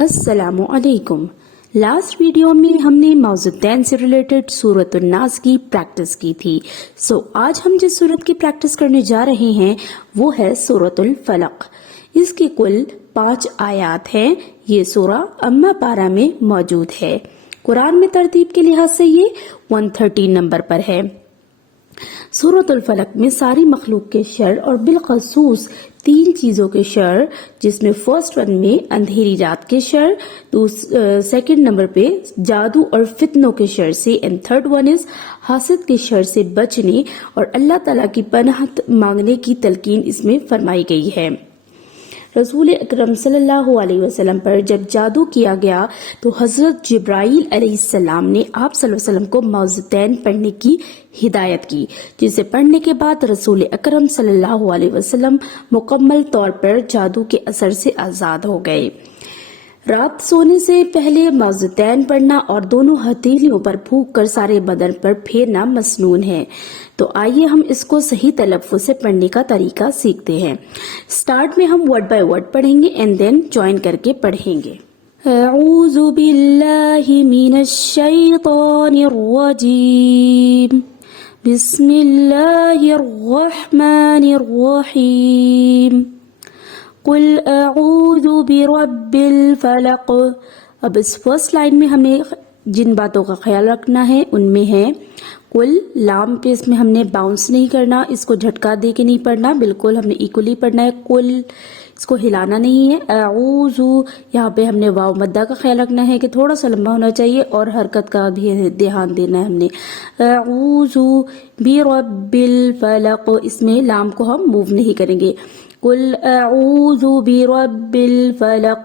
अस्सलामु अलैकुम। Last video में हमने मौज़ूदैन से रिलेटेड सूरत नास की प्रैक्टिस की थी। आज हम जिस सूरत की प्रैक्टिस करने जा रहे हैं वो है सूरतुल फलक। इसके कुल 5 आयात हैं। ये सूरा अम्मा पारा में मौजूद है। कुरान में तरतीब के लिहाज से ये 113 नंबर पर है। सूरतुल फलक में सारी मखलूक के शर और बिलखसूस 3 चीजों के शर, जिसमें फर्स्ट वन में अंधेरी रात के शर, सेकंड नंबर पे जादू और फितनों के शर से, and third one is Hasid के शर से बचने और अल्लाह ताला की पनाह मांगने की तलकीन इसमें फरमाई गई है। रसूल अकरम सल्लल्लाहु अलैहि वसल्लम पर जब जादू किया गया तो हजरत जिब्राइल अलैहिस्सलाम ने आप सल्लल्लाहु अलैहि वसल्लम को मौज़ूदैन पढ़ने की हिदायत की, जिसे पढ़ने के बाद रसूल अकरम सल्लल्लाहु अलैहि वसल्लम मुकम्मल तौर पर जादू के असर से आजाद हो गए। रात सोने से पहले मौज़ूदैन पढ़ना और दोनों हथेलियों पर फूंक कर सारे बदन पर फेरना मसनून है। तो आइए हम इसको सही तलफ़्फ़ुज़ से पढ़ने का तरीका सीखते हैं। स्टार्ट में हम वर्ड बाय वर्ड पढ़ेंगे एंड देन जॉइन करके पढ़ेंगे। अऊज़ु बिल्लाहि मिनश शैतानिर रजीम। बिस्मिल्लाहिर रहमानिर रहीम। कुल अऊज़ु बिरब्बिल फलक। अब इस फर्स्ट लाइन में हमें जिन बातों का ख्याल रखना है उनमें है कुल, लाम पे इसमें हमने बाउंस नहीं करना, इसको झटका दे के नहीं पढ़ना, बिल्कुल हमने इक्वली पढ़ना है। कुल, इसको हिलाना नहीं है। अऊज़ु, यहाँ पे हमने वाव मद्दा का ख्याल रखना है कि थोड़ा सा लंबा होना चाहिए और हरकत का भी ध्यान देना है हमने। अऊज़ु बिरब्बिल फलक, इसमें लाम को हम मूव नहीं करेंगे। कुल अऊज़ु बिरब्बिल फलक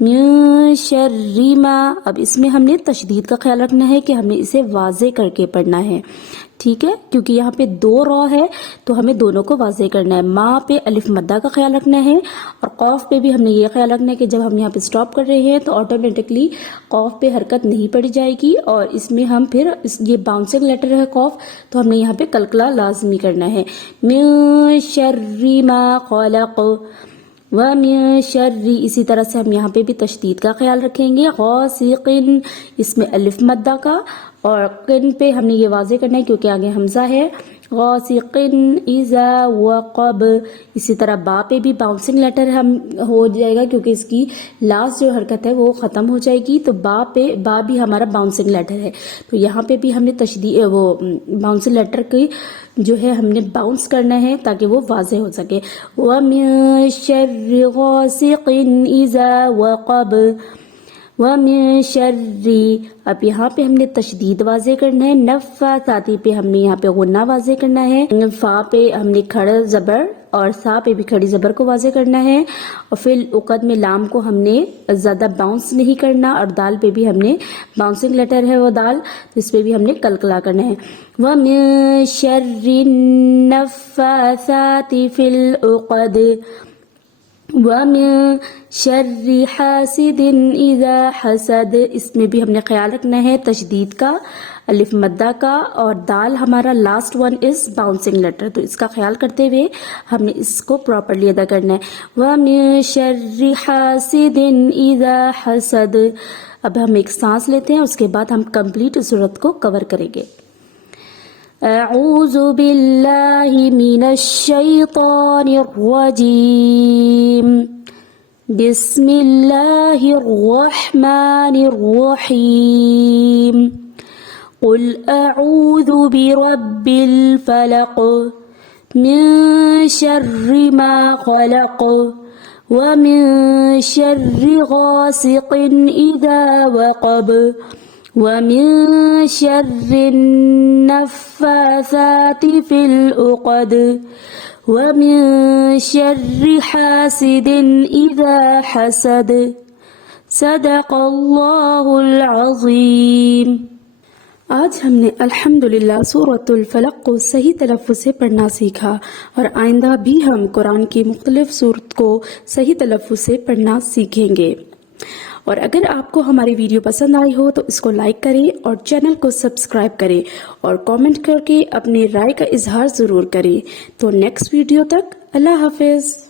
मिन शर्रि मा। अब इसमें हमने तशदीद का ख्याल रखना है कि हमें इसे वाज़े करके पढ़ना है, ठीक है, क्योंकि यहाँ पे 2 रॉ है तो हमें दोनों को वाज़े करना है। माँ पे अलिफ मद्दा का ख्याल रखना है और कौफ पे भी हमने ये ख्याल रखना है कि जब हम यहाँ पे स्टॉप कर रहे हैं तो ऑटोमेटिकली कौफ पे हरकत नहीं पड़ी जाएगी और इसमें हम फिर ये बाउंसिंग लेटर है कौफ, तो हमने यहाँ पे कलकला लाजमी करना है। मिन शर्रि मा खलक व मिन शर्रि, इसी तरह से हम यहाँ पे भी तशदीद का ख्याल रखेंगे। गासिकिन, इसमें अलिफ मद्दा का और किन पे हमने ये वाज़े करना है क्योंकि आगे हमजा है। गासिकिन इज़ा वक़ब, इसी तरह बा पे भी बाउंसिंग लेटर हम हो जाएगा क्योंकि इसकी लास्ट जो हरकत है वो ख़त्म हो जाएगी, तो बा भी हमारा बाउंसिंग लेटर है, तो यहाँ पे भी हमने तशदीद वो बाउंसिंग लेटर की जो है हमने बाउंस करना है ताकि वो वाज़े हो सके। व मिन शर्रि गासिकिन इज़ा वक़ब व मिन शर्रि, अब यहाँ पे हमने तशदीद वाज़े करना है। नफ़्फ़ासाती पे हमने यहाँ पे गुन्ना वाज़े करना है। फा पे हमने खड़ा ज़बर और सा पे भी खड़ी ज़बर को वाज़े करना है और फिर उक़द में लाम को हमने ज़्यादा बाउंस नहीं करना और दाल पे भी हमने बाउंसिंग लेटर है वो दाल, तो इस पे भी हमने कलकला करना है। व मिन शर्रि नफ़्फ़ासाती फिल उक़द व मिन शर्रि हासिदिन इज़ा हसद, इसमें भी हमने ख्याल रखना है तशदीद का, अलिफ मद्दा का और दाल हमारा last one is bouncing letter, तो इसका ख्याल करते हुए हमने इसको प्रॉपरली अदा करना है। व मिन शर्रि हासिदिन इज़ा हसद। अब हम एक सांस लेते हैं, उसके बाद हम कंप्लीट सूरत को कवर करेंगे। अऊज़ु बिल्लाहि मिनश शैतानिर रजीम। बिस्मिल्लाहिर रहमानिर रहीम। कुल अऊज़ु बिरब्बिल फलक मिन शर्रि मा खलक व मिन शर्रि गासिकिन इज़ा वक़ब व मिन शर्रि नफ़्फ़ासाती फिल उक़द व मिन शर्रि हासिदिन इज़ा हसद। सदक़ल्लाहुल अज़ीम। आज हमने अल्हम्दुलिल्लाह सूरतुल फलक को सही तलफ़्फ़ुज़ से पढ़ना सीखा और आइंदा भी हम कुरान की मुख्तलिफ सूरत को सही तलफ़्फ़ुज़ से पढ़ना सीखेंगे। और अगर आपको हमारी वीडियो पसंद आई हो तो इसको लाइक करें और चैनल को सब्सक्राइब करें और कमेंट करके अपनी राय का इजहार ज़रूर करें। तो नेक्स्ट वीडियो तक अल्लाह हाफिज़।